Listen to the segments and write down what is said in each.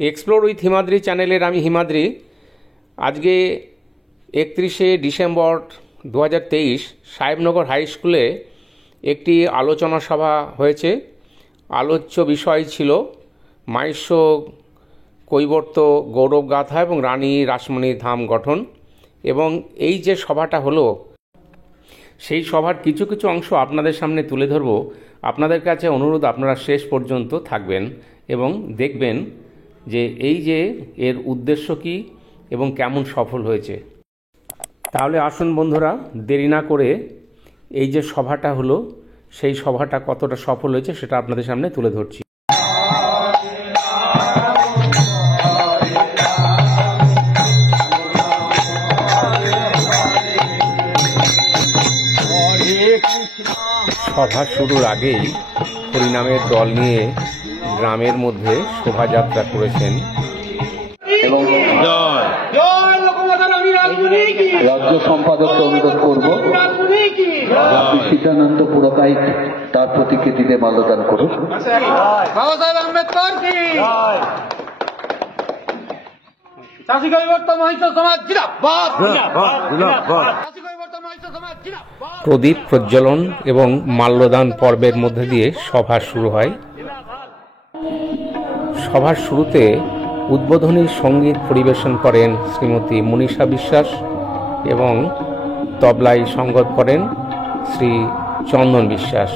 Explore with Himadri চ্যানেলের আমি হিমাদ্রি। আজকে 31শে ডিসেম্বর 2023 সাহেবনগর হাই স্কুলে একটি আলোচনা সভা হয়েছে। আলোচ্য বিষয় ছিল মাহেশ্ব কৈবর্ত গৌরবগাথা এবং রানী রাসমণি ধাম গঠন। এবং এই যে সভাটা হলো, সেই সভার কিছু কিছু অংশ আপনাদের সামনে তুলে ধরব। আপনাদের কাছে অনুরোধ, আপনারা শেষ পর্যন্ত থাকবেন এবং দেখবেন যে এই যে এর উদ্দেশ্য কী এবং কেমন সফল হয়েছে। তাহলে আসুন বন্ধুরা, দেরি না করে এই যে সভাটা হলো, সেই সভাটা কতটা সফল হয়েছে সেটা আপনাদের সামনে তুলে ধরছি। সভা শুরুর আগেই হরিনামের দল নিয়ে গ্রামের মধ্যে শোভাযাত্রা করেছেন। রাজ্য সম্পাদককে অনুরোধ করব, সীতানন্দ পুরকাইত তার প্রতিকৃতিতে মাল্যদান করুন। বাবা সাহেব আম্বেদকর কি চাষী কৈবর্ত মহিষ সমাজ জিন্দাবাদ। প্রদীপ প্রজ্বলন এবং মাল্যদান পর্বের মধ্যে দিয়ে সভা শুরু হয়। সভার শুরুতে উদ্বোধনী সঙ্গীত পরিবেশন করেন শ্রীমতী মনীষা বিশ্বাস এবং তবলায় সঙ্গত করেন শ্রী চন্দন বিশ্বাস।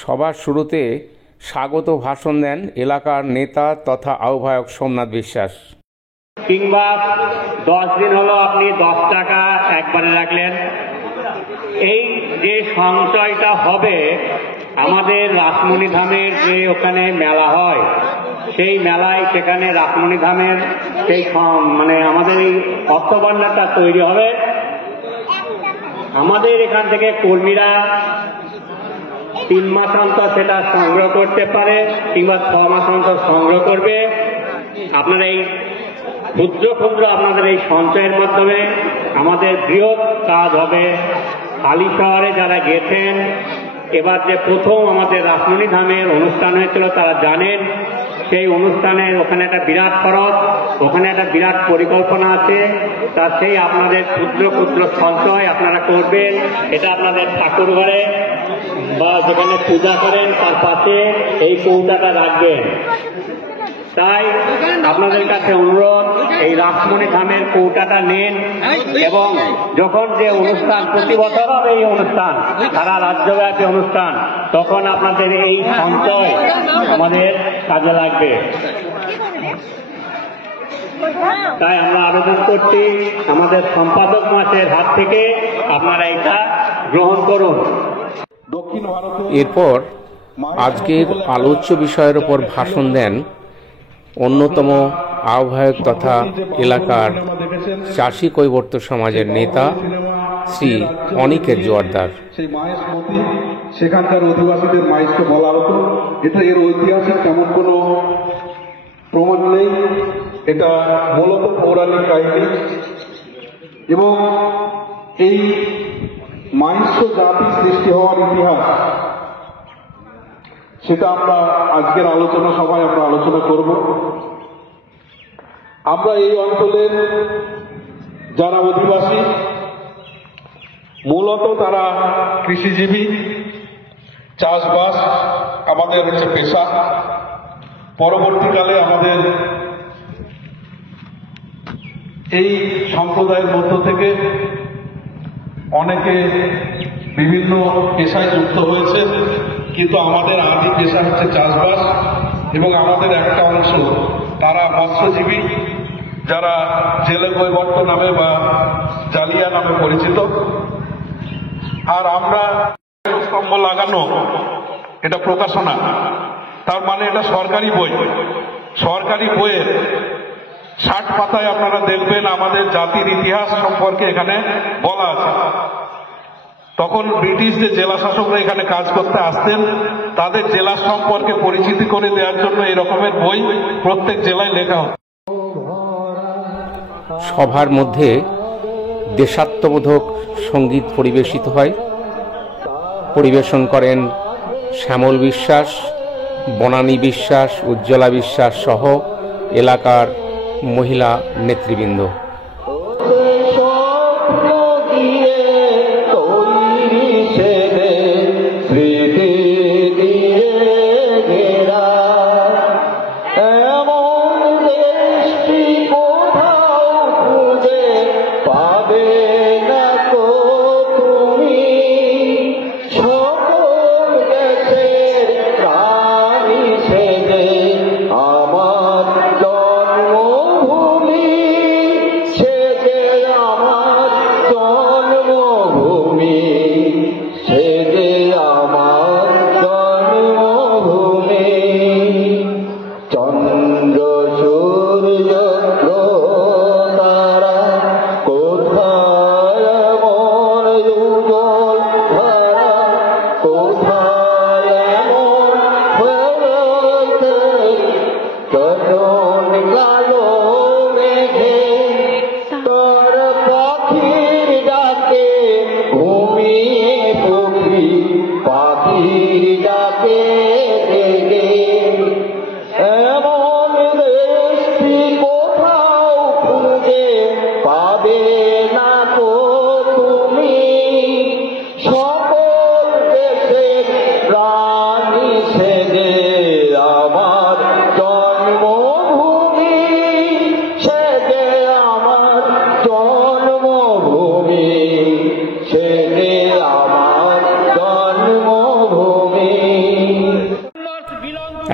সভার শুরুতে স্বাগত ভাষণ দেন এলাকার নেতা তথা আহ্বায়ক সোমনাথ বিশ্বাস। কিংবা 10 দিন হলো আপনি 10 টাকা একবারে রাখলেন, এই যে সঞ্চয়টা হবে আমাদের রাসমণি ধামের যে ওখানে মেলা হয়, সেই মেলায় সেখানে রাসমণি ধামের সেই মানে আমাদের এই অর্থভাণ্ডারটা তৈরি হবে। আমাদের এখান থেকে কর্মীরা 3 মাস অন্তর সেটা সংগ্রহ করতে পারে কিংবা 6 মাস অন্তর সংগ্রহ করবে। আপনার এই ক্ষুদ্র ক্ষুদ্র আপনাদের এই সঞ্চয়ের মাধ্যমে আমাদের বৃহৎ কাজ হবে। হালি শহরে যারা গেছেন, এবার যে প্রথম আমাদের রাসমণি ধামের অনুষ্ঠান হয়েছিল তারা জানেন। সেই অনুষ্ঠানের ওখানে একটা বিরাট খরচ, ওখানে একটা বিরাট পরিকল্পনা আছে। তা সেই আপনাদের ক্ষুদ্র ক্ষুদ্র সঞ্চয় আপনারা করবেন। এটা আপনাদের ঠাকুর ঘরে বা যেখানে পূজা করেন তার পাশে এই কৌটাটা রাখবেন। তাই আপনাদের কাছে অনুরোধ, এই রাসমণি ধামের কৌটাটা নেন এবং যখন যে অনুষ্ঠান, প্রতি বছর হবে এই অনুষ্ঠান, সারা রাজ্যব্যাপী অনুষ্ঠান, তখন আপনাদের এই সঞ্চয় আমাদের কাজে লাগবে। তাই আমরা আবেদন করছি আমাদের সম্পাদক মহাশয়ের হাত থেকে আপনারা এটা গ্রহণ করুন। এরপর আজকের আলোচ্য বিষয়ের উপর ভাষণ দেন অন্যতম আহ্বায়ক তথা এলাকার চাষী কৈবর্ত সমাজের নেতা শ্রী অনিকেত জোয়ারদার। সেই মাহেশমতি সেখানকার অধিবাসীদের মাহেশকে বলা হতো। এটা এর ঐতিহাসিক তেমন কোনো প্রমাণ নেই, এটা মূলত পৌরাণিক কাহিনী। এবং এই মাহেশ জাতি সৃষ্টি হওয়ার ইতিহাস, সেটা আমরা আজকের আলোচনা সভায় আমরা আলোচনা করব। আমরা এই অঞ্চলের যারা অধিবাসী, মূলত তারা কৃষিজীবী, চাষবাস আমাদের হচ্ছে পেশা। পরবর্তীকালে আমাদের এই সম্প্রদায়ের মধ্য থেকে অনেকে বিভিন্ন পেশায় যুক্ত হয়েছে, কিন্তু আমাদের আদি পেশা হচ্ছে চাষবাস এবং আমাদের একটা অংশ তারা মৎস্যজীবী, যারা জেলে কৈবর্ত নামে বা জালিয়া নামে পরিচিত। আর আমরা স্তম্ভ লাগানো এটা প্রকাশনা, তার মানে এটা সরকারি বই। সরকারি বইয়ের 60 পাতায় আপনারা দেখবেন আমাদের জাতির ইতিহাস সম্পর্কে এখানে বলা আছে। তখন ব্রিটিশ যে জেলা শাসকরা এখানে কাজ করতে আসতেন তাদের জেলা সম্পর্কে পরিচিতি করে দেওয়ার জন্য এই রকমের বই প্রত্যেক জেলায় লেখা হতো। সভার মধ্যে দেশাত্মবোধক সঙ্গীত পরিবেশিত হয়। পরিবেশন করেন শ্যামল বিশ্বাস, বনানী বিশ্বাস, উজ্জ্বলা বিশ্বাস সহ এলাকার মহিলা নেতৃবৃন্দ।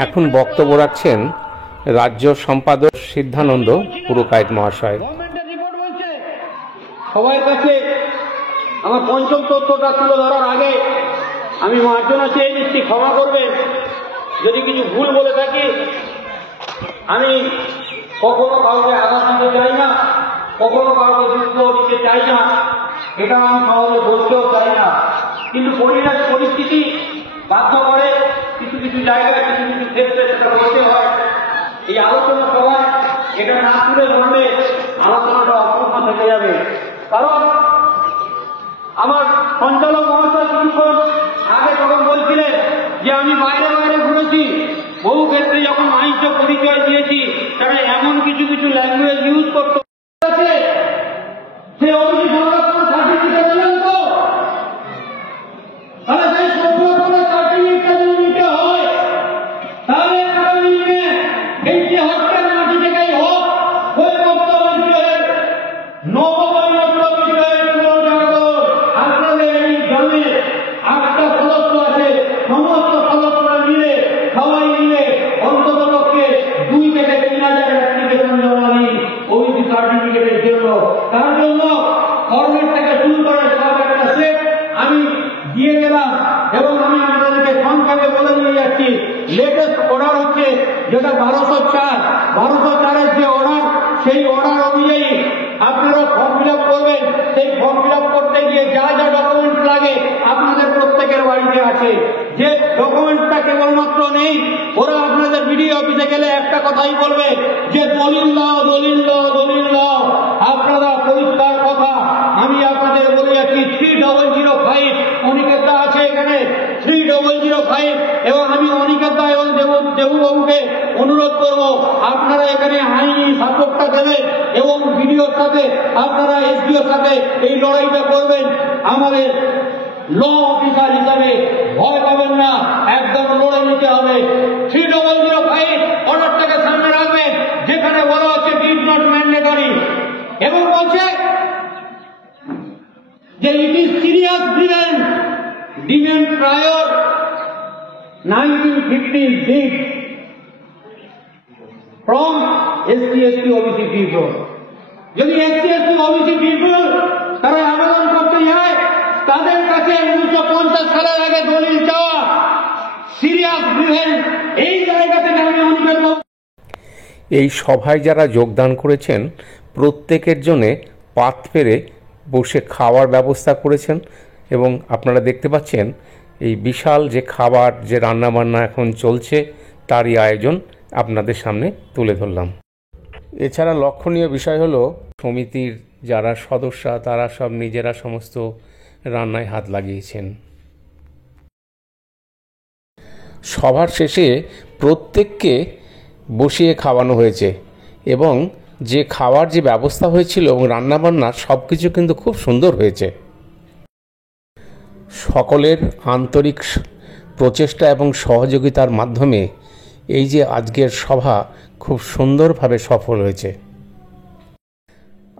এখন বক্তব্য রাখছেন রাজ্য সম্পাদক সিদ্ধানন্দ পুরকায়েত মহাশয়। সবার কাছে আমার পঞ্চম তথ্যটা তুলে ধরার আগে আমি মার্জনা চেয়ে নিচ্ছি, ক্ষমা করবেন যদি কিছু ভুল বলে থাকি। আমি কখনো কাউকে আঘাত দিতে চাই না, কখনো কাউকে দুঃখ দিতে চাই না, এটা আমি সহজে বলতেও চাই না, কিন্তু পরিস্থিতি বাধ্য করে কিছু কিছু জায়গায় কিছু কিছু ক্ষেত্রে সেটা করতে হয়। এই আলোচনা সভায় এটা না তুলে ধরলে আলোচনাটা অপূর্ণ থেকে যাবে। কারণ আমার সঞ্চালক মহাশয় কিছুক্ষণ আগে তখন বলছিলেন যে আমি বাইরে বাইরে ঘুরেছি, বহু ক্ষেত্রে যখন বাণিজ্য পরিচয় দিয়েছি তারা এমন কিছু কিছু ল্যাঙ্গুয়েজ ইউজ করতে সে অভিযোগ সংরক্ষণ সার্টিফিকেট দিলেন তো, তাহলে সেই সংরক্ষণের সার্টিফিকেটটা যদি নিতে হয় তাহলে আগামী দিনে এই যে হত্যার মাটি থেকেই হোক ওই বক্তব্যের নবপরিণত বিষয়ের আপনাদের এই গ্রামে 8টা সদস্য আছে, সমস্ত সদস্যরা মিলে সবাই মিলে অন্তত পক্ষে 2 থেকে 3,000 অ্যাপ্লিকেশন জমা দিই ওবিসি সার্টিফিকেটের জন্য। তার জন্য ফরম্যাট থেকে শুরু করে সব একটা সেট আমি দিয়ে গেলাম এবং আমি আপনাদেরকে সংক্ষেপে বলে নিয়ে যাচ্ছি। লেটেস্ট অর্ডার হচ্ছে যেটা 1204 যে অর্ডার, সেই অর্ডার অনুযায়ী আপনারা ফর্ম ফিল আপ করবেন। সেই ফর্ম ফিল আপ করতে গিয়ে যা যা ডকুমেন্টস লাগে আপনাদের প্রত্যেকের বাড়িতে আছে। যে ডকুমেন্টসটা কেবলমাত্র নেই, ওরা আপনাদের বিডিও অফিসে গেলে একটা কথাই বলবে যে দলিল দাও, দলিল দাও, দলিল দাও। আপনারা পরিষ্কার কথা আমি আপনাদের বলে যাচ্ছি, 3005 অনিকেতদা আছে এখানে, 3005। এবং আমি অনিকেতদা এবং দেবুবাবুকে অনুরোধ করব আপনারা এখানে আইনি সাপোর্টটা দেবেন এবং বিডিওর সাথে আপনারা এসডিওর সাথে এই লড়াইটা করবেন। আমাদের ল অফিসার হিসাবে ভয় পাবেন না, একদম লড়ে নিতে হবে। 3005 অর্ডারটাকে সামনে রাখবেন, যেখানে বলা হচ্ছে ডিড নট ম্যান্ডেটরি এবং বলছে যে it is serious demand prior 1950s did from SC/ST OBC people. যদি SC/ST OBC people তারা আবেদন করতে যায়, তাদের কাছে 1950 সালের আগে দলিল চাওয়া সিরিয়াস গ্রিভেন্স, এই জায়গা থেকে আমি অনেকের এই সভায় যারা যোগদান করেছেন প্রত্যেকের জন্যে পাত পেরে বসে খাওয়ার ব্যবস্থা করেছেন এবং আপনারা দেখতে পাচ্ছেন এই বিশাল যে খাবার, যে রান্নাবান্না এখন চলছে, তারই আয়োজন আপনাদের সামনে তুলে ধরলাম। এছাড়া লক্ষণীয় বিষয় হলো সমিতির যারা সদস্য তারা সব নিজেরা সমস্ত রান্নায় হাত লাগিয়েছেন। সভার শেষে প্রত্যেককে বসিয়ে খাওয়ানো হয়েছে এবং যে খাওয়ার যে ব্যবস্থা হয়েছিল এবং রান্নাবান্না সব কিছু কিন্তু খুব সুন্দর হয়েছে। সকলের আন্তরিক প্রচেষ্টা এবং সহযোগিতার মাধ্যমে এই যে আজকের সভা খুব সুন্দরভাবে সফল হয়েছে।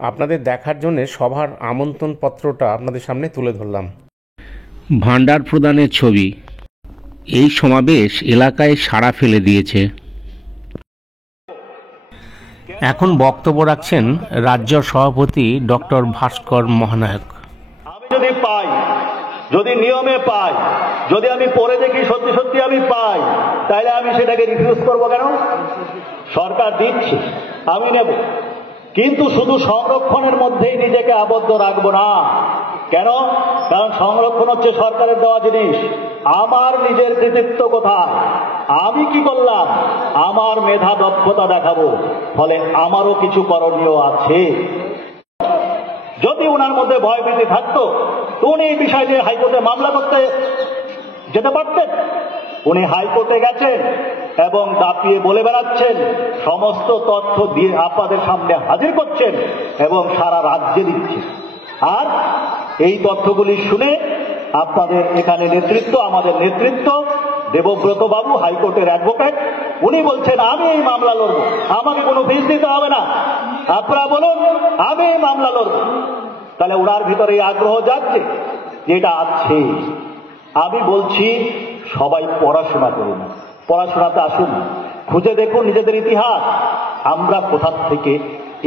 আপনাদের দেখার জন্য সভার আমন্ত্রণ পত্রটা আপনাদের সামনে তুলে ধরলাম। ভান্ডার প্রদানের ছবি। এই সমাবেশ এলাকায় সাড়া ফেলে দিয়েছে। এখন বক্তব্য রাখছেন রাজ্য সভাপতি ডক্টর ভাস্কর মহানায়ক। আমি যদি পাই, যদি নিয়মে পাই, যদি আমি পড়ে দেখি সত্যি সত্যি আমি পাই, তাহলে আমি সেটাকে রিফিউজ করবো কেন? সরকার দিচ্ছে, আমি নেব, কিন্তু শুধু সংরক্ষণের মধ্যেই নিজেকে আবদ্ধ রাখবো না। কেন? কারণ সংরক্ষণ হচ্ছে সরকারের দেওয়া জিনিস। আমার নিজের কৃতিত্ব কোথায়? আমি কি করলাম? আমার মেধা দক্ষতা দেখাবো, ফলে আমারও কিছু করণীয় আছে। যদি ওনার মধ্যে ভয়ভীতি থাকতো তো উনি এই বিষয় নিয়ে হাইকোর্টে মামলা করতে যেতে পারতেন। উনি হাইকোর্টে গেছেন এবং দাপিয়ে বলে বেড়াচ্ছেন, সমস্ত তথ্য দিয়ে আপনাদের সামনে হাজির করছেন এবং সারা রাজ্যে দিচ্ছেন। আর এই তথ্যগুলি শুনে আপনাদের এখানে নেতৃত্ব, আমাদের নেতৃত্ব দেবব্রত বাবু হাইকোর্টের অ্যাডভোকেট, উনি বলছেন আমি এই মামলা লড়ব, আমাকে কোনো ফিস দিতে হবে না, আপনারা বলুন আমি এই মামলা লড়ব। তাহলে ওনার ভিতরে এই আগ্রহ যাচ্ছে, যেটা আছে। আমি বলছি সবাই পড়াশোনা করুন, পড়াশোনাতে আসুন, খুঁজে দেখুন নিজেদের ইতিহাস, আমরা কোথা থেকে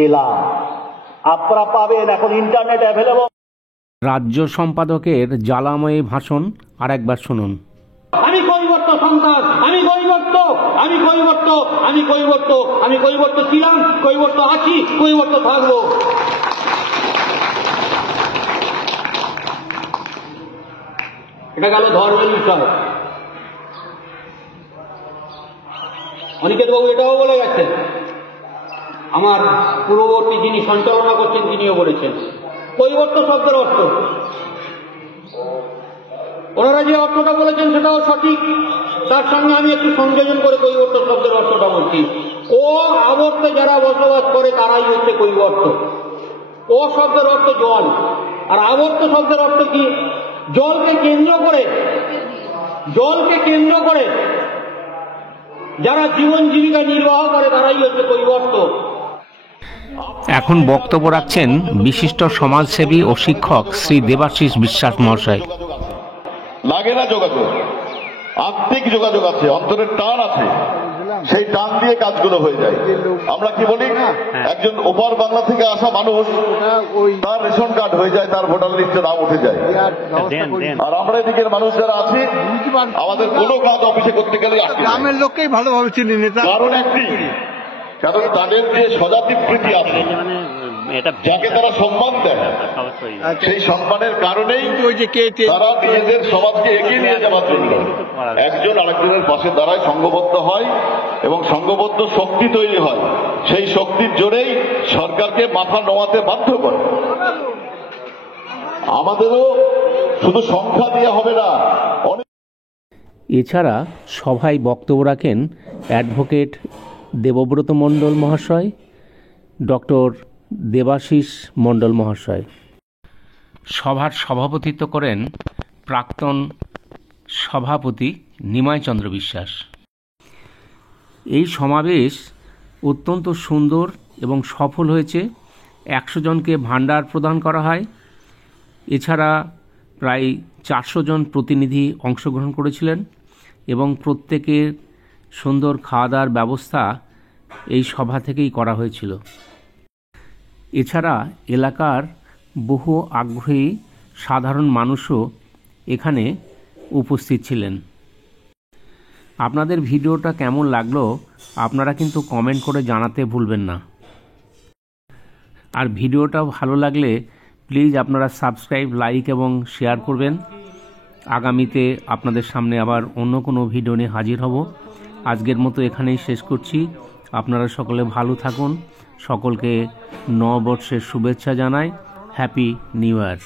এলাম। আপনারা পাবেন, এখন ইন্টারনেট অ্যাভেলেবল। রাজ্য সম্পাদকের জ্বালাময়ী ভাষণ আরেকবার শুনুন। আমি কৈবর্ত সন্তান, আমি কৈবর্ত, আমি কৈবর্ত, আমি কৈবর্ত, আমি কৈবর্ত ছিলাম, কৈবর্ত আছি, কৈবর্ত থাকবো। এটা গেল ধর্মের বিষয়। অনিকেত বাবু এটাও বলে গেছেন, আমার পূর্ববর্তী যিনি সঞ্চালনা করছেন তিনিও বলেছেন কৈবর্ত শব্দের অর্থ। ওনারা যে অর্থটা বলেছেন সেটাও সঠিক, তার সঙ্গে আমি একটু সংযোজন করে কৈবর্ত শব্দের অর্থটা বলছি। ও আবর্তে যারা বসবাস করে তারাই হচ্ছে কৈবর্ত। ও শব্দের অর্থ জল, আর আবর্ত শব্দের অর্থ কি? জলকে কেন্দ্র করে, জলকে কেন্দ্র করে যারা জীবন জীবিকা নির্বাহ করে তারাই হচ্ছে কৈবর্ত। এখন বক্তব্য রাখছেন বিশিষ্ট সমাজসেবী ও শিক্ষক শ্রী দেবাশিস বিশ্বাস মহাশয়। লাগে না যোগাযোগ, আত্মিক যোগাযোগ আছে, অন্তরের টান আছে, সেই টান দিয়ে কাজগুলো হয়ে যায়। আমরা কি বলি, একজন ওপার বাংলা থেকে আসা মানুষ তার রেশন কার্ড হয়ে যায়, তার ভোটার লিস্টে নাম উঠে যায়, আর আমরা এদিকের মানুষ যারা আছি আমাদের কোনো কাজ অফিসে করতে গেলে গ্রামের লোককেই ভালোভাবে চিনি নেতা। কারণ একটি, কারণ তাদের যে স্বজাতি প্রীতি আছে, যাকে তারা সম্মান দেয়, সেই সম্মানের কারণেই তারা নিজেদের সমাজকে এগিয়ে নিয়ে যাওয়ার জন্য একজন আরেকজনের পাশে দাঁড়ায়, সংঘবদ্ধ হয় এবং সংঘবদ্ধ শক্তি তৈরি হয়। সেই শক্তির জোরেই সরকারকে মাথা নোয়াতে বাধ্য করে। আমাদেরও শুধু সংখ্যা দিয়ে হবে না। এছাড়া সভায় বক্তব্য রাখেন অ্যাডভোকেট দেবব্রত মণ্ডল মহাশয়, ডক্টর দেবাশিস মণ্ডল মহাশয়। সভার সভাপতিত্ব করেন প্রাক্তন সভাপতি নিমাই চন্দ্র বিশ্বাস। এই সমাবেশ অত্যন্ত সুন্দর এবং সফল হয়েছে। 100 জনকে ভান্ডার প্রদান করা হয় এছাড়া প্রায় 400 জন প্রতিনিধি অংশগ্রহণ করেছিলেন এবং প্রত্যেকের সুন্দর খাওয়া দাওয়ার ব্যবস্থা এই সভা থেকেই করা হয়েছিল। এছাড়া এলাকার বহু আগ্রহী সাধারণ মানুষও এখানে উপস্থিত ছিলেন। আপনাদের ভিডিওটা কেমন লাগলো আপনারা কিন্তু কমেন্ট করে জানাতে ভুলবেন না। আর ভিডিওটা ভালো লাগলে প্লিজ আপনারা সাবস্ক্রাইব, লাইক এবং শেয়ার করবেন। আগামীতে আপনাদের সামনে আবার অন্য কোনো ভিডিও নিয়ে হাজির হব। আজকের মতো এখানেই শেষ করছি। আপনারা সকলে ভালো থাকুন। সকলকে নববর্ষের শুভেচ্ছা জানাই। Happy new year.